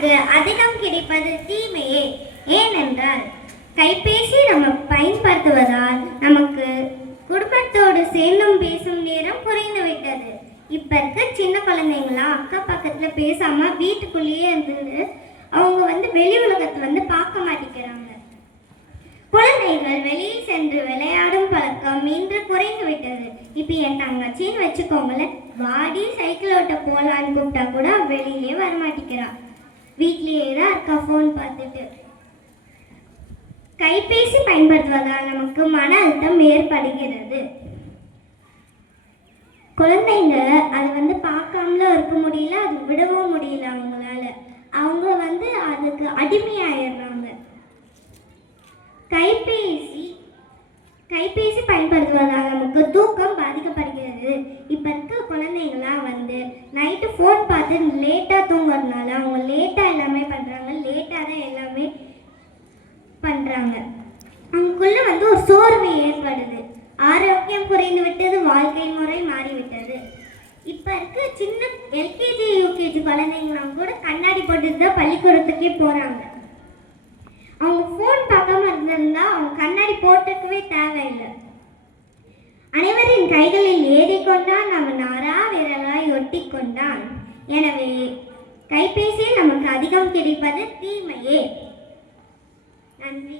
நமக்கு அதிகம் கிடைப்பது தீமையே. ஏனென்றால் கைபேசி நம்ம பயன்படுத்துவதால் நமக்கு குடும்பத்தோடு சேர்ந்தும் பேசும் நேரம் குறைந்து விட்டது. இப்ப இருக்க சின்ன குழந்தைங்களாம் அக்கா பக்கத்துல பேசாம வீட்டுக்குள்ளேயே இருந்து அவங்க வெளி உலகத்தை பார்க்க மாட்டேங்கிறாங்க. குழந்தைகள் வெளியில் சென்று விளையாடும் பழக்கம் இன்று குறைந்து விட்டது. இப்ப என் தங்கச்சின்னு வச்சுக்கோங்களேன், வாடி சைக்கிள் ஓட்ட போலான்னு கூப்பிட்டா கூட வெளியிலே வரமாட்டேங்கிறா, வீட்லயே தான் இருக்கா போன் பார்த்துட்டு. கைபேசி பயன்படுத்துவதால் நமக்கு மன அழுத்தம் ஏற்படுகிறது. குழந்தைங்க அது பார்க்காமலும் இருக்க முடியல, அது விடவும் முடியல. அவங்களால அவங்க அதுக்கு அடிமையாயிடுறாங்க. கைபேசி பயன்படுத்துவதால் நமக்கு தூக்கம் பாதிக்கப்படுகிறது. இப்ப இருக்க குழந்தைங்களாம் நைட்டு ஃபோன் பார்த்து லேட்டா தூங்குறதுனால அவங்க லேட்டா எல்லாமே பண்றாங்க, லேட்டா தான் எல்லாமே பண்றாங்க. அவங்களுக்குள்ள ஒரு சோர்வு ஏற்படுது, ஆரோக்கியம் குறைந்து விட்டது, வாழ்க்கை முறை மாறிவிட்டது. இப்ப இருக்க சின்ன எல்கேஜி யூகேஜி குழந்தைங்களாம் கூட கண்ணாடி போட்டுட்டு தான் பள்ளிக்கூடத்துக்கே போறாங்க. அவங்க போன் பார்க்காம இருந்திருந்தா அவங்க கண்ணாடி போட்டுக்கவே தேவையில்லை. அனைவரின் கைகளில் ஏறிக்கொண்டான் நம்ம நாரா விரலாய் ஒட்டி கொண்டான். எனவே கைபேசியில் நமக்கு அதிகம் கிடைப்பது தீமையே. நன்றி.